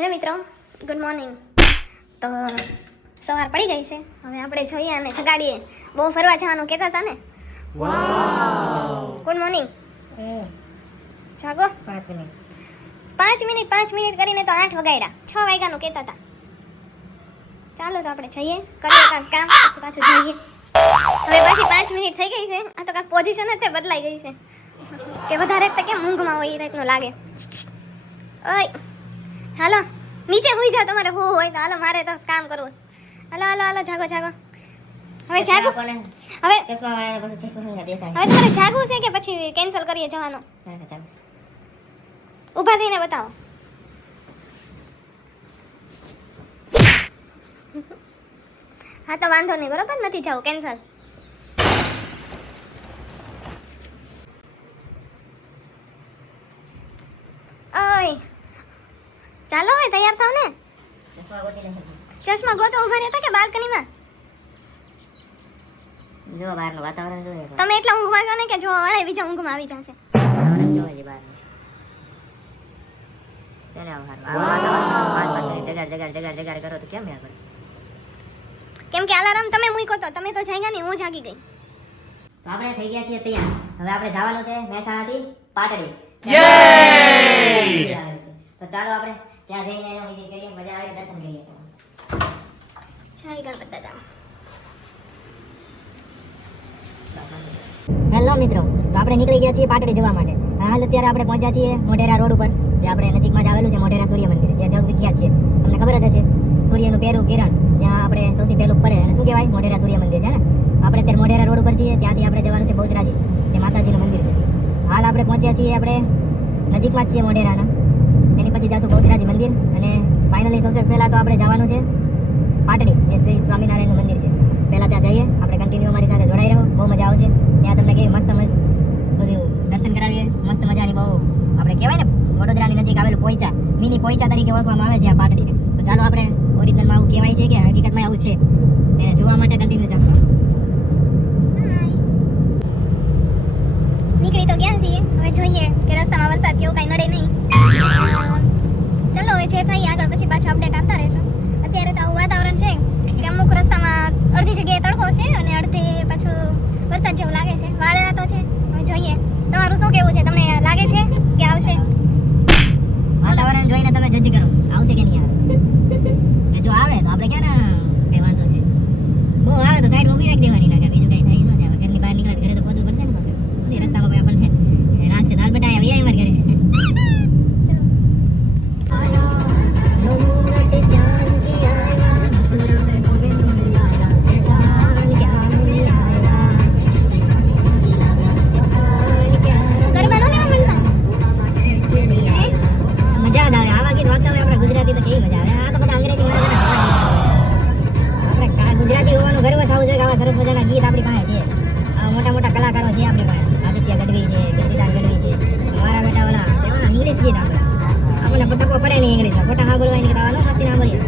Hello મિત્રો, good morning. તો સવાર પડી ગઈ છે, હવે આપણે જોઈએ અને જગાડીએ. બહુ ફરવા જવાનું કહેતા હતા ને. Good morning. જાગો. 5 મિનિટ કરીને તો 8 વગાડ્યા. 6 વાગ્યાનું કહેતા હતા. ચાલો તો આપણે જઈએ, કરીએ કાંઈક કામ, પછી પાછું જઈએ. હવે પાછી 5 મિનિટ થઈ ગઈ છે. આ તો કાંઈક પોઝિશન જ તે બદલાઈ ગઈ છે કે વધારે તો કેમ ઊંઘમાં હોય એ રીતનું લાગે. ઓય હાલો, નીચે હોઈ જાઓ. તમારે હું હોય તો હાલો, મારે તો કામ કરવું. હાલો હાલો હાલો, જાગો જાગો. હવે જાગો. હવે તમારે જાગવું છે કે પછી કેન્સલ કરીએ જવાનું? ઊભા થઈને બતાવો. હા તો વાંધો નહીં, બરોબર, નથી જવું, કેન્સલ. ઓય ચાલો, હવે તૈયાર થાવ ને. ચશ્મા ગોતો. ઉભા રહેતા કે બાલ્કનીમાં? જો બહારનું વાતાવરણ જોઈએ. તમે એટલા ઊંઘમાં છો ને કે જો વાળા બીજા ઊંઘમાં આવી જશે. વાતાવરણ જોવે છે બહાર. ચાલે આવો વાતાવરણ જગાડ કરો તો કેમ યાર પડે? કેમ કે અલાર્મ તમે મૂક્યો તો, તમે તો જાગ્યા નહીં, હું જાગી ગઈ. તો આપણે થઈ ગયા છીએ તૈયાર. હવે આપણે જવાનું છે મહેસાણાથી પાટડી. તો ચાલો આપણે ત્યાં જઈને એનો વિઝિટ કરીએ, મજા આવે, દર્શન કરીએ. જય ગણપત દાદા. હેલો મિત્રો, તો આપણે નીકળી ગયા છીએ પાટડી જવા માટે. હાલ અત્યારે આપણે પહોંચ્યા છીએ મોઢેરા રોડ ઉપર, જે આપણે નજીકમાં જ આવેલું છે મોઢેરા સૂર્ય મંદિર, જ્યાં જગ વિખ્યાત છે. તમને ખબર જ હશે, સૂર્યનું પહેલું કિરણ જ્યાં આપણે સૌથી પહેલું પડે અને શું કહેવાય, મોઢેરા સૂર્ય મંદિર છે ને. આપણે અત્યારે મોઢેરા રોડ ઉપર છીએ, ત્યાંથી આપણે જવાનું છે બહુચરાજી, જે માતાજીનું મંદિર છે. હાલ આપણે પહોંચ્યા છીએ, આપણે નજીકમાં જ છીએ મોઢેરાના. એની પછી જઈશું બહુચરાજી મંદિર, અને ફાઇનલી સૌથી પહેલાં તો આપણે જવાનું છે પાટડી, જે શ્રી સ્વામિનારાયણનું મંદિર છે. પહેલાં ત્યાં જઈએ આપણે, કન્ટિન્યુ અમારી સાથે જોડાઈ રહો, બહુ મજા આવશે. ત્યાં તમને કેવી મસ્ત બધું દર્શન કરાવીએ, મસ્ત મજાની. બહુ આપણે કહેવાય ને વડોદરાની નજીક આવેલું પોઈચા, મિની પોઈચા તરીકે ઓળખવામાં આવે છે આ પાટડીને. તો ચાલો આપણે ઓરિજિનલમાં આવું કહેવાય છે કે હકીકતમાં આવું છે, તેને જોવા માટે કન્ટિન્યુ ચાલો. નીકળી તો ગયા છીએ, હવે જોઈએ કે રસ્તામાં વરસાદ કેવું કાંઈ નડે નહીં. ચલો હવે જે થાય આગળ પછી પાછા અપડેટ આપતા રહેશો. અત્યારે તો આવું વાતાવરણ છે કે અમુક રસ્તામાં અડધી જગ્યાએ તડકો છે અને અડધે પાછું વરસાદ જેવું લાગે છે. વાદળા તો છે, હવે જોઈએ. તમારું શું કેવું છે? તમને લાગે છે કે આવશે? વાતાવરણ જોઈને તમે જજ કરો, આવશે કે નહીં આવે. જો આવે તો આપણે ક્યાં ના કઈ વાંધો છે. બહુ આવે તો સાઈડ ઊભી રાખી દેવાની, લાગે બીજું કઈ થાય ન જાય. ઘરની બહાર નીકળે ઘરે તો પહોંચવું પડશે ને. પછી રસ્તામાં ભાઈ આપણને રાખશે દાલ બેટા આવી જાય મારા ઘરે. મોટા મોટા કલાકારો છે આપણી પાસે, આદિત્ય ગઢવી છે, કીર્તિદાન ગઢવી છે, મારા બેટા ઓલા કેવા ઇંગ્લિશ ગીત આપે, આપણને પટકો પડે નહીં ઇંગ્લિશ, ખોટા હા બોલવા નહીં કહેવાનો, મસ્તી ના બોલીએ.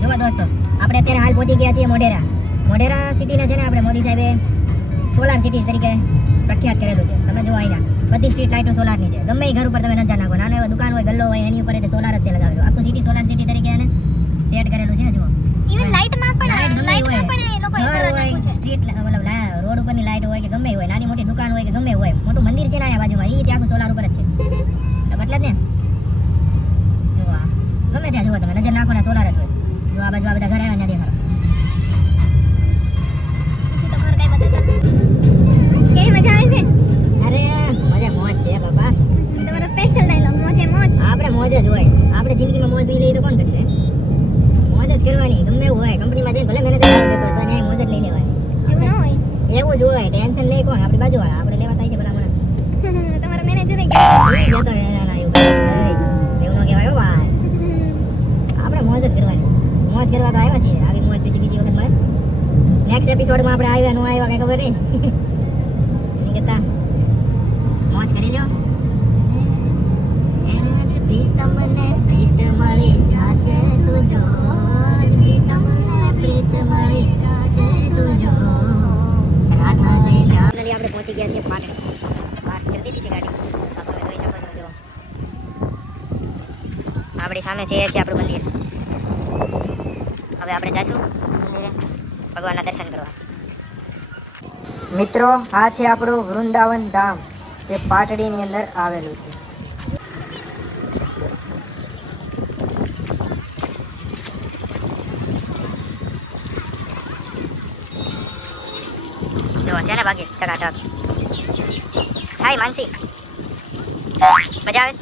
જોવા દોસ્તો, આપણે અત્યારે હાલ પહોંચી ગયા છીએ મોઢેરા. મોઢેરા સિટીને છે ને આપણે મોદી સાહેબે સોલાર સિટી તરીકે પ્રખ્યાત કરેલું છે. તમે જો અહીંયા બધી સ્ટ્રીટ લાઇટો સોલારની છે. ગમે એ ઘર ઉપર તમે નજર નાખો, નાના એવા દુકાન હોય, ગલ્લો હોય, એની ઉપર સોલાર જ તે લગાવેલું. આખું સિટી સોલાર સિટી તરીકે એને સેટ કરેલું છે. જુઓ, ઇવન લાઇટમાં પણ એ લોકોએ સોલાર નાખ્યું છે. સ્ટ્રીટ મતલબ રોડ ઉપરની લાઇટ હોય કે ગમે હોય, નાની મોટી દુકાન હોય કે ગમે હોય, મોટું મંદિર છે ને અહીંયા બાજુમાં, એ ત્યાં આખું સોલાર ઉપર જ છે. એટલે જ ને, જો આ ગમે ત્યાં જુઓ તમે નજર નાખો ને સોલાર જ હોય. જો આ બાજુ આ બધા ઘર આવ્યા ત્યાં દેખાડો. કેવી મજા આવે છે? અરે મજા મોજ છે બાપા. તમારો સ્પેશિયલ ડાયલોગ, મોજે મોજ. આપણે મોજ જ હોય. આપણે જિંદગીમાં મોજ નહીં લઈએ તો કોણ કરશે? મોજ જ કરવાની, ગમે એવું હોય. કંપનીમાં જઈને ભલે મેનેજર દેતો હોય તો એને મોજ જ લઈ લેવાની. એવું ન હોય, એવું જ હોય. ટેન્શન લે કોણ? આપણી બાજુવાળા. આપણે લેવા થાય છે ભલા મને. તમારા મેનેજર જતો એવું ન કહેવાય હો ભાઈ. આપણે મોજ જ કરવાની. મોજ કરવા તો આવ્યા છીએ. આવી મોજ પછી બીજી વખત મળે. નેક્સ્ટ એપિસોડમાં આપણે આવ્યા ન આવ્યા કઈ ખબર નહીં. એની કરતા મોજ કરી લ્યો. પ્રીતમ ને પ્રીત મળી જાશે તુજો, પ્રીતમ ને પ્રીત મળી જાશે તુજો. રાધા ને શ્યામ. આપણે પહોંચી ગયા છીએ પાટડી. બહાર કરી દીધી છે ગાડી. તમે જોઈ શકો છો. જો આપણી સામે છે એ છે આપણું મંદિર. હવે આપણે જઈશું મંદિરે ભગવાનના દર્શન કરવા. મિત્રો, આ છે આપણું વૃંદાવન ધામ જે પાટડીની અંદર આવેલું છે. જો છે ને બાકી ચકાચક થાય માનસી. મજા આવે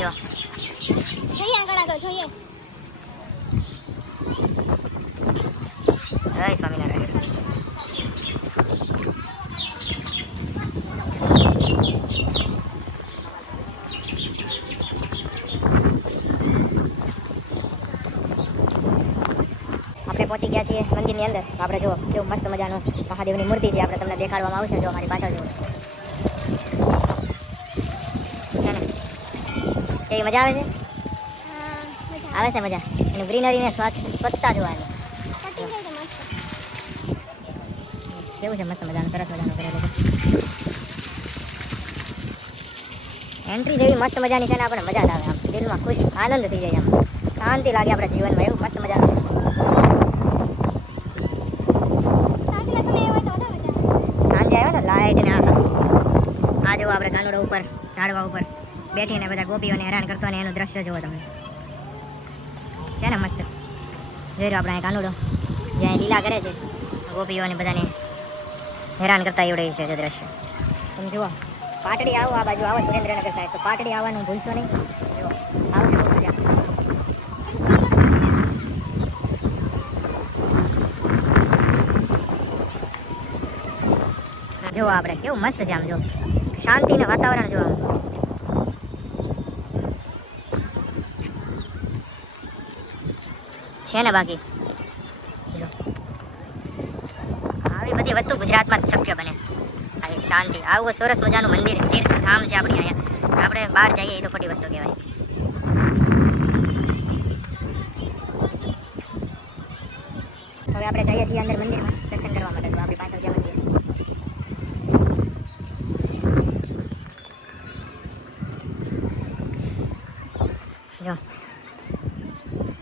જો જોઈએ આગળ જોઈએ. જય સ્વામિનારાયણ. આપણે પહોંચી ગયા છીએ મંદિરની અંદર. આપણે જો કેવું મસ્ત મજાનું મહાદેવની મૂર્તિ છે. આપણે તમને દેખાડવામાં આવશે. જો અમારી પાછળ જુઓ છે ને કેવી મજા આવે છે. આવે છે મજા. એની ગ્રીનરી ને સ્વચ્છતા જોવાની. કેવું છે મસ્ત મજાનું, સરસ મજાનું કરેલું છે. એન્ટ્રી જેવી મસ્ત મજાની છે ને આપણે મજા જ આવે. આમ દિલમાં ખુશ આનંદ થઈ જાય. આમ શાંતિ લાગે આપણા જીવનમાં. એવું મસ્ત મજાનું છે. સાંજે આવ્યો ને લાઇટ ને આ જો આપણે કાનુડા ઉપર ઝાડવા ઉપર બેઠીને બધા ગોપીઓને હેરાન કરતો ને એનું દ્રશ્ય જુઓ તમે. છે ને મસ્ત. જોઈ રહ્યો આપણે અહીં કાનુડો જ્યાં લીલા કરે છે ગોપીઓને બધાને હેરાન કરતા એવડે છે જે દ્રશ્ય તમે જુઓ. પાટડી આવો આ બાજુ આવો સુરેન્દ્રનગર સાઈડ તો પાટડી આવવાનું ભૂલશો નહીં. જુઓ આવશે બહુ મજા. જો આપણે કેવું મસ્ત છે. આમ જો શાંતિને વાતાવરણ જો આમ છે ને બાકી જો આવી બધી વસ્તુ ગુજરાતમાં જ શક્ય બને. આવી શાંતિ આવું સરસ મજાનું મંદિર તીર્થ ધામ છે આપણી અહીંયા. આપણે બહાર જઈએ એ તો ખોટી વસ્તુ કહેવાય. હવે આપણે જઈએ છીએ અંદર મંદિરમાં દર્શન કરવા માટે. તો આપણી પાછળ છે મંદિર. જો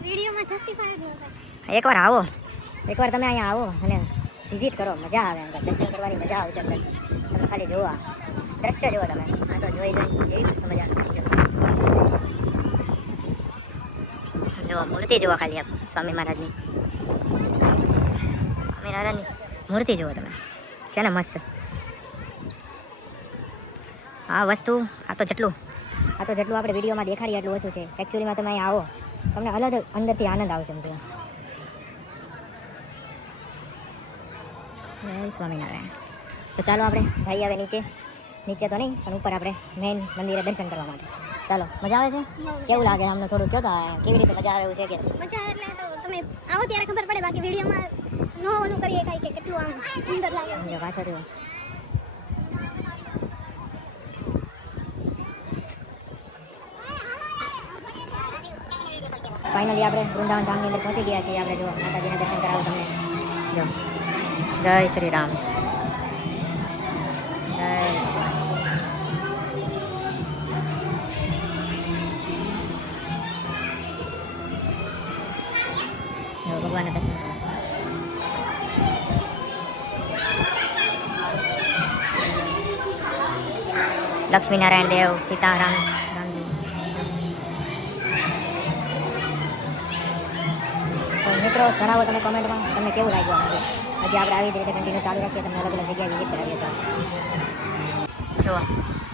વિડીયોમાં જસ્ટિફાય જ ન થાય. એકવાર આવો, એકવાર તમે અહીંયા આવો અને વિઝિટ કરો. મજા આવે અંદર દર્શન કરવાની મજા આવશે. અંદર તમે ખાલી જુઓ દ્રશ્ય જુઓ તમે. આ તો જોઈ એવી મસ્ત મજા. જુઓ મૂર્તિ જુઓ ખાલી આપ સ્વામી મહારાજની. સ્વામિનારાયણની મૂર્તિ જુઓ તમે. છે ને મસ્ત. આ વસ્તુ આ તો જેટલું આપણે વિડીયોમાં દેખાડીએ એટલું ઓછું છે. એકચ્યુઅલીમાં તમે અહીંયા આવો તમને અલગ અંદરથી આનંદ આવશે. જુઓ જય સ્વામિનારાયણ. તો ચાલો આપણે જઈએ હવે નીચે તો નહીં પણ ઉપર આપણે મેઇન મંદિરે દર્શન કરવા માટે. ચાલો મજા આવે છે. કેવું લાગે અમને થોડું કહો તો કેવી રીતે મજા આવે એવું છે કે મજા એટલે તો તમે આવો ત્યારે ખબર પડે. બાકી વિડીયોમાં નો ઓલું કરીએ કાંઈ કે કેટલું આમ સુંદર લાગે. પાછળ જુઓ. ફાઇનલી આપણે વૃંદાવન ધામની અંદર પહોંચી ગયા છીએ. આપણે જો માતાજીના દર્શન કરાવું તમને. જો જય શ્રી રામ. જય ભગવાનના દર્શન કરો. લક્ષ્મીનારાયણ દેવ, સીતારામ, રામજી. તો મિત્રો જણાવો તમે કોમેન્ટમાં તમને કેવું લાગ્યું આ મંદિર. હજી આપણે આવી જ રીતે કન્ટિન્યુ ચાલુ રાખીએ. તમને અલગ અલગ જગ્યાએ વિઝિટ કરાવીએ છીએ. જુઓ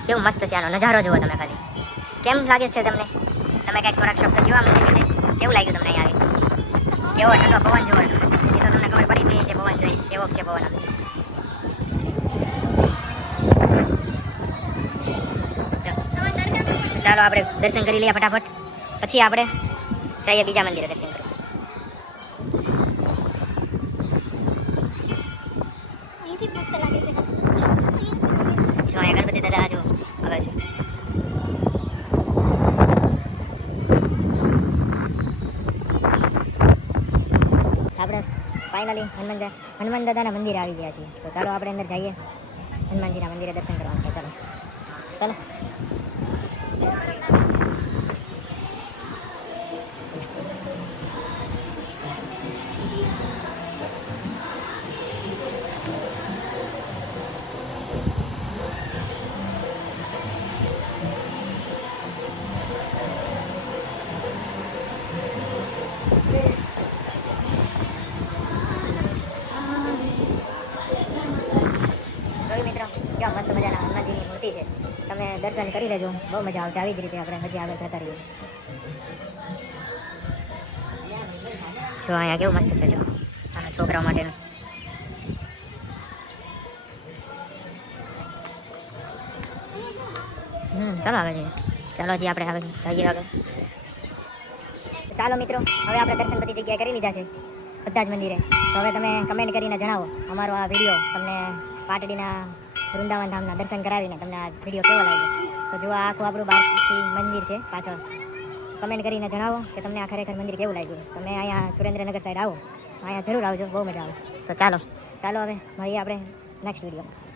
કેવું મસ્ત છે. આનો નજારો જુઓ તમે ખાલી. કેમ લાગે છે તમને? તમે કંઈક થોડાક શબ્દ જોવા મંદિર વિશે કેવું લાગ્યું તમને અહીંયા આવી? કેવો ઠંડો પવન જુઓ. એ તો તમને ખબર પડી ગઈ છે પવન જોઈ કેવો છે પવન. ચાલો આપણે દર્શન કરી લઈએ ફટાફટ. પછી આપણે જઈએ બીજા મંદિરે દર્શન કરવા. અહીંથી મસ્ત લાગે છે. જો અહીંયા ગણપતિ દાદા જો આવે છે. આપણે ફાઇનલી હનુમાન દાદાના મંદિરે આવી ગયા છીએ. તો ચાલો આપણે અંદર જઈએ હનુમાનજીના મંદિરે દર્શન કરવા માટે. ચાલો ચાલો. જોયું મિત્રો, કેવા મસ્ત મજાના હનુમાનજીની મૂર્તિ છે. તમે દર્શન કરી લેજો, બહુ મજા આવશે. આવી જ રીતે આપણે હજી આગળ જતા રહીએ. જો અહીંયા કેવું મસ્ત છે. જો આના છોકરાઓ માટેનું. ચાલો આગળ જઈએ. ચાલો હજી આપણે આગળ જઈએ આગળ. ચાલો મિત્રો, હવે આપણે દર્શન બધી જગ્યાએ કરી લીધા છે, બધા જ મંદિરે. તો હવે તમે કમેન્ટ કરીને જણાવો અમારો આ વિડીયો તમને પાટડીના વૃંદાવન ધામના દર્શન કરાવીને તમને આ વિડીયો કેવો લાગ્યો. તો જો આ આખું આપણું બહારથી મંદિર છે પાછળ. કમેન્ટ કરીને જણાવો કે તમને આ ખરેખર મંદિર કેવું લાગ્યું. તમે અહીંયા સુરેન્દ્રનગર સાઈડ આવો, અહીંયા જરૂર આવજો, બહુ મજા આવશે. તો ચાલો ચાલો હવે મળીએ આપણે નેક્સ્ટ વિડીયોમાં.